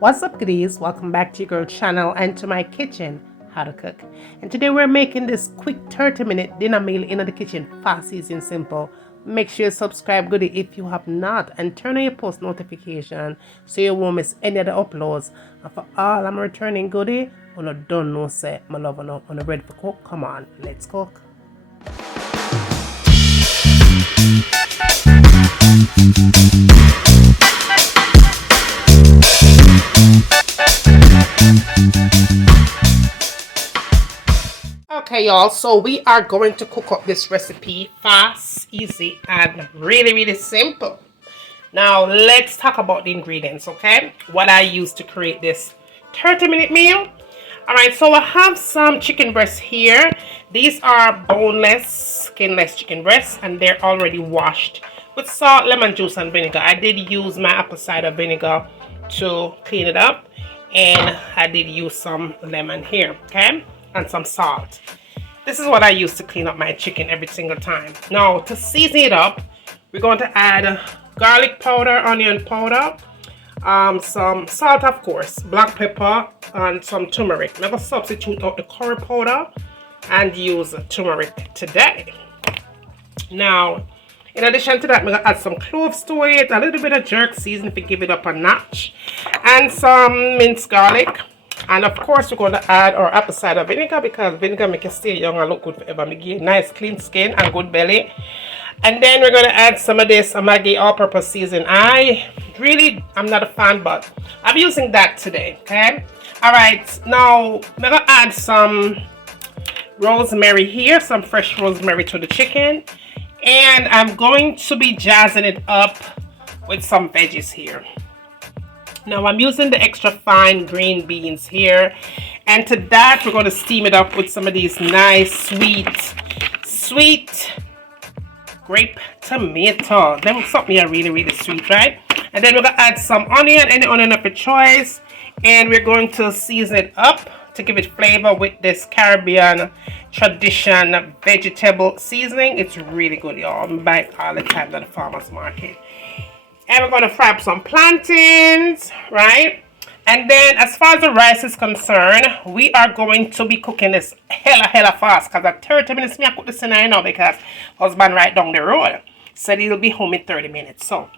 What's up, goodies? Welcome back to your girl channel and to my kitchen, how to cook. And today we're making this quick 30-minute dinner meal in the kitchen, fast, easy, and simple. Make sure you subscribe, goodie, if you have not, and turn on your post notification so you won't miss any of the uploads. And for all I'm returning goodie, when I don't know, say my love on the ready for cook. Come on, let's cook. Okay, y'all, so we are going to cook up this recipe fast, easy, and really simple. Now let's talk about the ingredients, okay? What I use to create this 30-minute meal. Alright, so I have some chicken breasts here. These are boneless, skinless chicken breasts, and they're already washed with salt, lemon juice, and vinegar. I did use my apple cider vinegar to clean it up, and I did use some lemon here, okay? And some salt. This is what I use to clean up my chicken every single time. Now, to season it up, we're going to add garlic powder, onion powder, some salt, of course, black pepper, and some turmeric. I'm going to substitute out the curry powder and use turmeric today. Now, in addition to that, I'm going to add some cloves to it, a little bit of jerk seasoning to give it up a notch, and some minced garlic. And of course, we're going to add our apple cider vinegar because vinegar makes you stay young and look good forever. Make you nice clean skin and good belly. And then we're going to add some of this Maggi all-purpose seasoning. I'm not a fan, but I'm using that today, okay? Alright, now I'm going to add some rosemary here, some fresh rosemary to the chicken. And I'm going to be jazzing it up with some veggies here. Now I'm using the extra fine green beans here, and to that we're going to steam it up with some of these nice sweet grape tomato. Them something are really sweet, right? And then we're going to add some onion, any onion of your choice, and we're going to season it up to give it flavor with this Caribbean tradition vegetable seasoning. It's really good, y'all. I buy it all the time at the farmer's market. And we're going to fry up some plantains, right? And then as far as the rice is concerned, we are going to be cooking this hella fast. Because at 30 minutes, I cook this in now because husband right down the road said he'll be home in 30 minutes. So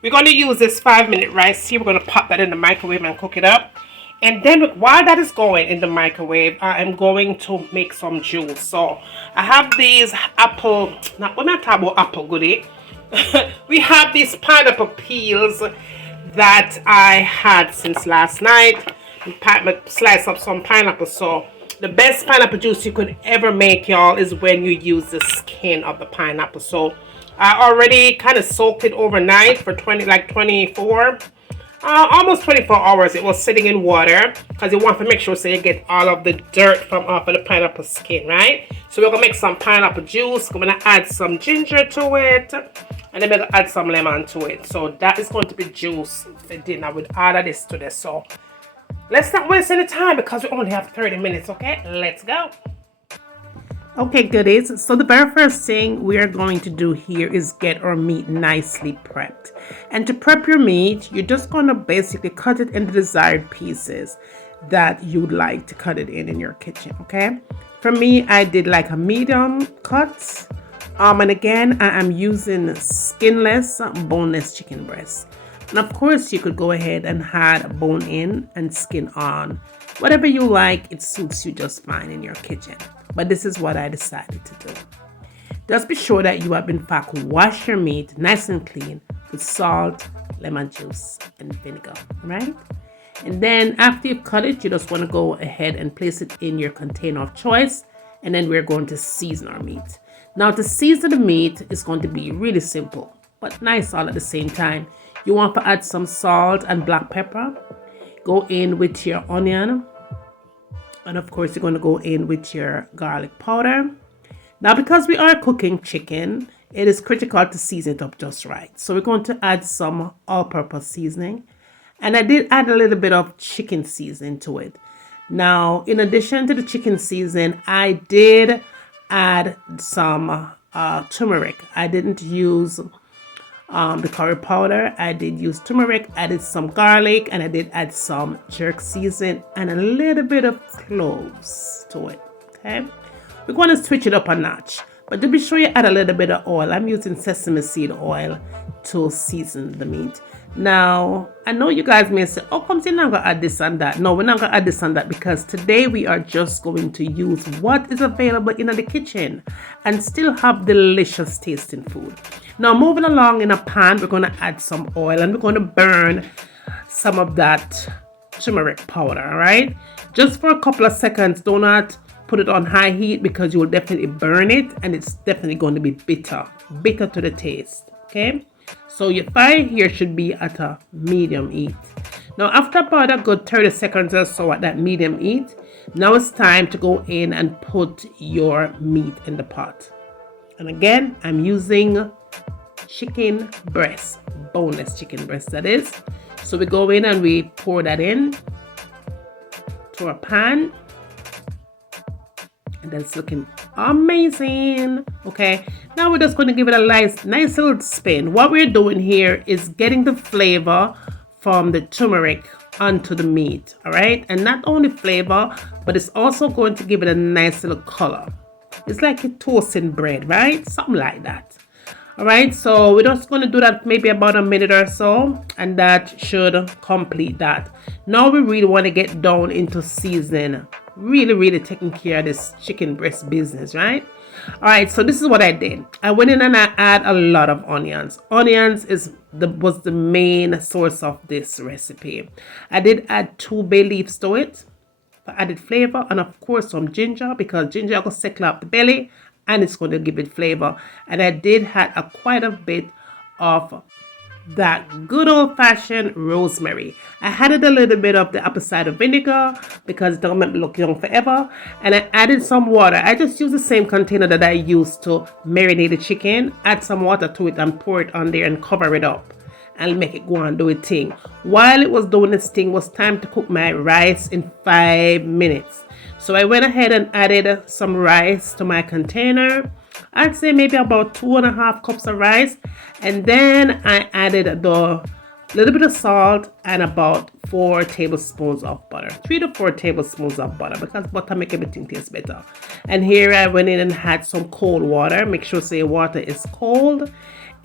we're going to use this 5-minute rice here. We're going to pop that in the microwave and cook it up. And then while that is going in the microwave, I am going to make some juice. So I have these apple, not when I talk about apple goodie. We have these pineapple peels that I had since last night. Slice up some pineapple. So the best pineapple juice you could ever make, y'all, is when you use the skin of the pineapple. So I already kind of soaked it overnight for almost 24 hours. It was sitting in water because you want to make sure so you get all of the dirt from off of the pineapple skin, right? So we're gonna make some pineapple juice. We're gonna add some ginger to it, and then we're gonna add some lemon to it. So that is going to be juice for dinner with all of this today. So let's not waste any time because we only have 30 minutes, okay? Let's go. Okay, goodies, so the very first thing we are going to do here is get our meat nicely prepped. And to prep your meat, you're just going to basically cut it into desired pieces that you'd like to cut it in your kitchen, okay? For me, I did like a medium cut. And again, I am using skinless, boneless chicken breast. And of course, you could go ahead and add bone in and skin on. Whatever you like, it suits you just fine in your kitchen. But this is what I decided to do. Just be sure that you have in fact washed your meat nice and clean with salt, lemon juice, and vinegar, right? And then after you've cut it, you just want to go ahead and place it in your container of choice. And then we're going to season our meat. Now to season the meat is going to be really simple, but nice all at the same time. You want to add some salt and black pepper. Go in with your onion. And of course, you're going to go in with your garlic powder. Now, because we are cooking chicken, it is critical to season it up just right. So we're going to add some all-purpose seasoning. And I did add a little bit of chicken seasoning to it. Now, in addition to the chicken seasoning, I did add some turmeric. I didn't use the curry powder. I did use turmeric, added some garlic, and I did add some jerk season and a little bit of cloves to it. Okay, we're going to switch it up a notch, but to be sure you add a little bit of oil. I'm using sesame seed oil to season the meat. Now, I know you guys may say, oh, come you're not going to add this and that. No, we're not going to add this and that, because today we are just going to use what is available in the kitchen and still have delicious tasting food. Now, moving along, in a pan, we're going to add some oil and we're going to burn some of that turmeric powder, all right? Just for a couple of seconds. Do not put it on high heat, because you will definitely burn it and it's definitely going to be bitter to the taste, okay? So your fire here should be at a medium heat. Now, after about a good 30 seconds or so at that medium heat, now it's time to go in and put your meat in the pot. And again, I'm using chicken breast, boneless chicken breast, that is. So we go in and we pour that in to a pan. And that's looking amazing. Okay, now we're just going to give it a nice little spin. What we're doing here is getting the flavor from the turmeric onto the meat, all right? And not only flavor, but it's also going to give it a nice little color. It's like you're toasting bread, right? Something like that. All right, so we're just going to do that maybe about a minute or so, and that should complete that. Now we really want to get down into seasoning, really taking care of this chicken breast business, right? All right, so this is what I did. I went in and I add a lot of onions. Onions was the main source of this recipe. I did add 2 bay leaves to it for added flavor, and of course some ginger, because ginger will settle up the belly and it's going to give it flavor. And I did have quite a bit of that good old-fashioned rosemary. I added a little bit of the apple cider vinegar because it don't make me look young forever. And I added some water. I just used the same container that I used to marinate the chicken. Add some water to it and pour it on there and cover it up and make it go and do its thing. While it was doing this thing, it was time to cook my rice in 5 minutes. So I went ahead and added some rice to my container. I'd say maybe about 2.5 cups of rice. And then I added the little bit of salt and about 4 tablespoons of butter. 3 to 4 tablespoons of butter, because butter makes everything taste better. And here I went in and had some cold water. Make sure your water is cold.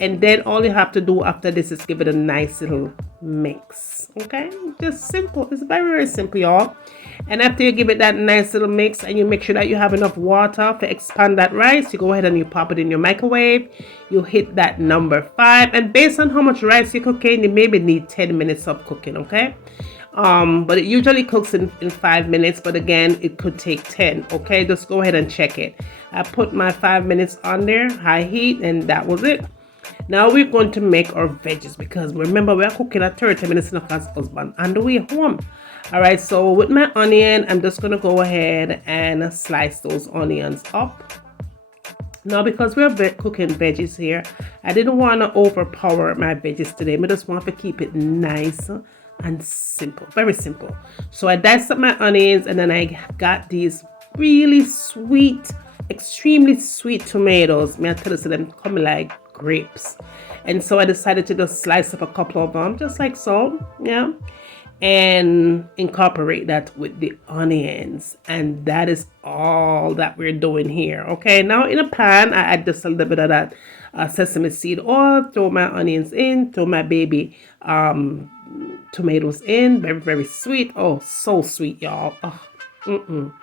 And then all you have to do after this is give it a nice little mix. Okay, just simple. It's very simple, y'all. And after you give it that nice little mix and you make sure that you have enough water to expand that rice, you go ahead and you pop it in your microwave. You hit that number 5, and based on how much rice you're cooking, you maybe need 10 minutes of cooking, okay? But it usually cooks in 5 minutes, but again, it could take 10, okay? Just go ahead and check it. I put my 5 minutes on there, high heat, and that was it. Now we're going to make our veggies, because remember, we are cooking at 30 minutes in a husband on the way home. All right, so with my onion, I'm just going to go ahead and slice those onions up. Now, because we're cooking veggies here, I didn't want to overpower my veggies today. I just want to keep it nice and simple, very simple. So I diced up my onions, and then I got these really sweet, extremely sweet tomatoes. May I tell you, so them coming like grapes. And so I decided to just slice up a couple of them, just like so, yeah, and incorporate that with the onions. And that is all that we're doing here. Okay, now in a pan, I add just a little bit of that sesame seed oil, throw my onions in, throw my baby tomatoes in. Very sweet. Oh, so sweet, y'all. Oh,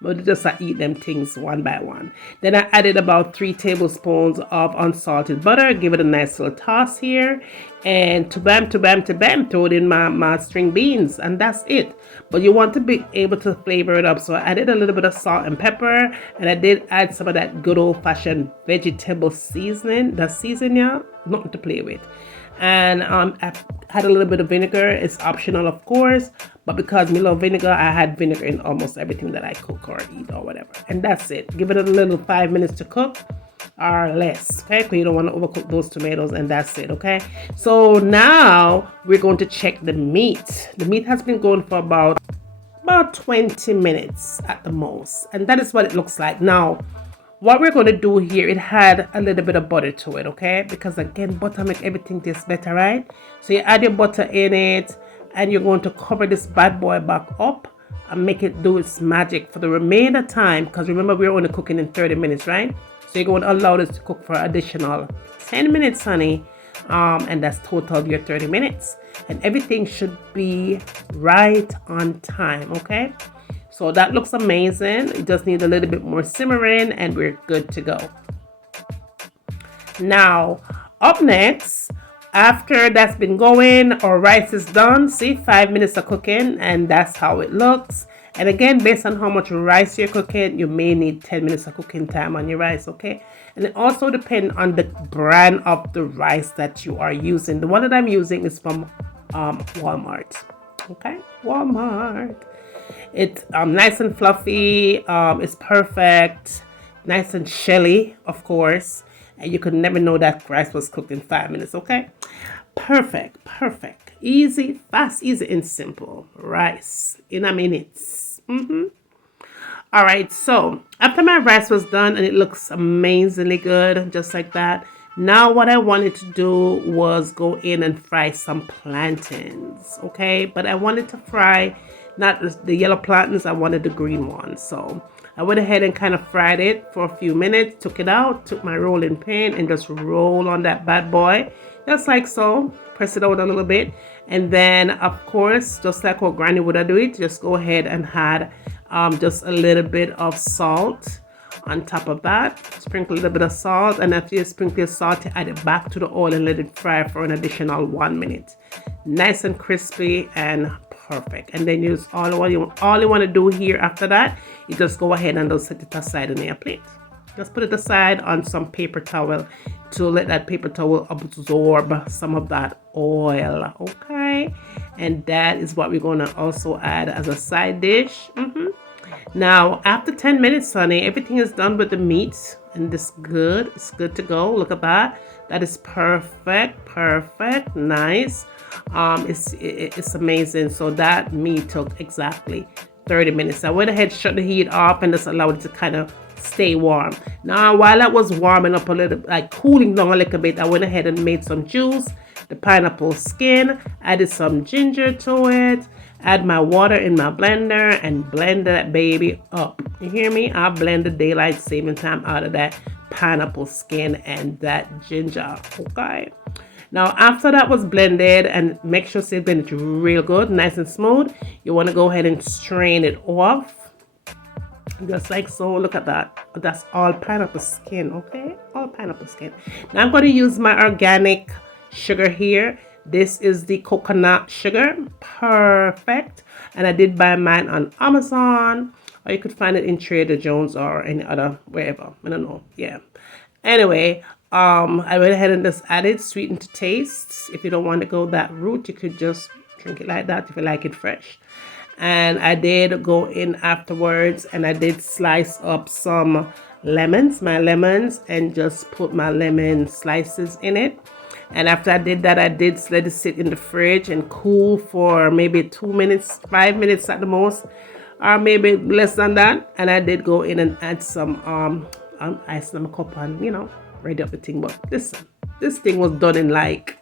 but just eat them things one by one. Then I added about 3 tablespoons of unsalted butter. Give it a nice little toss here. And to bam, throw it in my string beans. And that's it. But you want to be able to flavor it up. So I added a little bit of salt and pepper. And I did add some of that good old-fashioned vegetable seasoning. The seasoning, yeah, nothing to play with. And I had a little bit of vinegar. It's optional, of course, but because we love vinegar, I had vinegar in almost everything that I cook or eat or whatever. And that's it. Give it a little 5 minutes to cook or less, okay? Because you don't want to overcook those tomatoes, and that's it, okay? So now we're going to check the meat. The meat has been going for about 20 minutes at the most, and that is what it looks like. Now, what we're going to do here, it had a little bit of butter to it, okay? Because again, butter make everything taste better, right? So you add your butter in it, and you're going to cover this bad boy back up and make it do its magic for the remainder time, because remember we're only cooking in 30 minutes, right? So you're going to allow this to cook for additional 10 minutes, honey. And that's total of your 30 minutes. And everything should be right on time, okay? So that looks amazing. It just needs a little bit more simmering and we're good to go. Now, up next, after that's been going, our rice is done. See, 5 minutes of cooking, and that's how it looks. And again, based on how much rice you're cooking, you may need 10 minutes of cooking time on your rice, okay? And it also depends on the brand of the rice that you are using. The one that I'm using is from Walmart, okay? Walmart. It's nice and fluffy. It's perfect. Nice and shelly, of course. And you could never know that rice was cooked in 5 minutes, okay? Perfect, perfect. Easy, fast, easy, and simple. Rice in a minute. All right, so after my rice was done and it looks amazingly good, just like that. Now what I wanted to do was go in and fry some plantains, okay? But I wanted to fry not the yellow plantains, I wanted the green ones. So I went ahead and kind of fried it for a few minutes, took it out, took my rolling pin and just roll on that bad boy, just like so. Press it out a little bit. And then, of course, just like how Granny would have do it, just go ahead and add just a little bit of salt on top of that. Sprinkle a little bit of salt, and after you sprinkle your salt, you add it back to the oil and let it fry for an additional 1 minute. Nice and crispy and perfect. And then use all you want to do here after that, you just go ahead and just set it aside on your plate. Just put it aside on some paper towel to let that paper towel absorb some of that oil, okay? And that is what we're going to also add as a side dish. Now, after 10 minutes, honey, everything is done with the meat, and it's good. It's good to go. Look at that. That is perfect, perfect, nice. It's amazing. So that meat took exactly 30 minutes. I went ahead, shut the heat off, and just allowed it to kind of stay warm. Now, while that was warming up a little, like cooling down a little bit, I went ahead and made some juice, the pineapple skin, added some ginger to it, add my water in my blender, and blend that baby up. You hear me? I blend the daylight saving time out of that pineapple skin and that ginger, okay? Now, after that was blended, and make sure you blend it real good, nice and smooth, you want to go ahead and strain it off. Just like so. Look at that. That's all pineapple skin, okay? All pineapple skin. Now I'm going to use my organic sugar here. This is the coconut sugar. Perfect. And I did buy mine on Amazon, or you could find it in Trader Joe's or any other, wherever. I don't know. Yeah. Anyway, I went ahead and just added sweetened to taste. If you don't want to go that route, you could just drink it like that if you like it fresh. And I did go in afterwards and I did slice up some lemons, my lemons, and just put my lemon slices in it. And after I did that, I did let it sit in the fridge and cool for maybe 2 minutes, 5 minutes at the most, or maybe less than that. And I did go in and add some ice in my cup and, you know, ready up the thing. But listen, this thing was done in like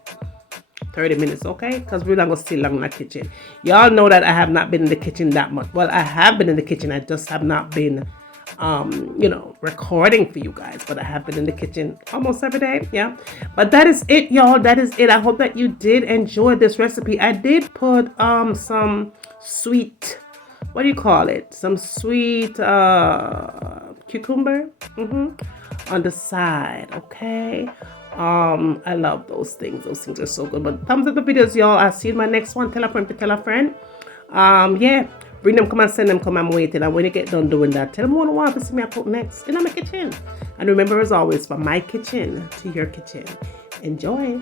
30 minutes, okay? Because we're not going to stay long in the kitchen. Y'all know that I have not been in the kitchen that much. Well, I have been in the kitchen. I just have not been, you know, recording for you guys. But I have been in the kitchen almost every day, yeah? But that is it, y'all. That is it. I hope that you did enjoy this recipe. I did put some sweet, what do you call it? Some sweet cucumber on the side, okay? I love those things. Those things are so good. But thumbs up the videos, y'all. I'll see you in my next one. Tell a friend to tell a friend. Yeah, bring them, come and send them, come. I'm waiting. And when you get done doing that, tell them what you want to see me put next in my kitchen. And remember, as always, from my kitchen to your kitchen. Enjoy.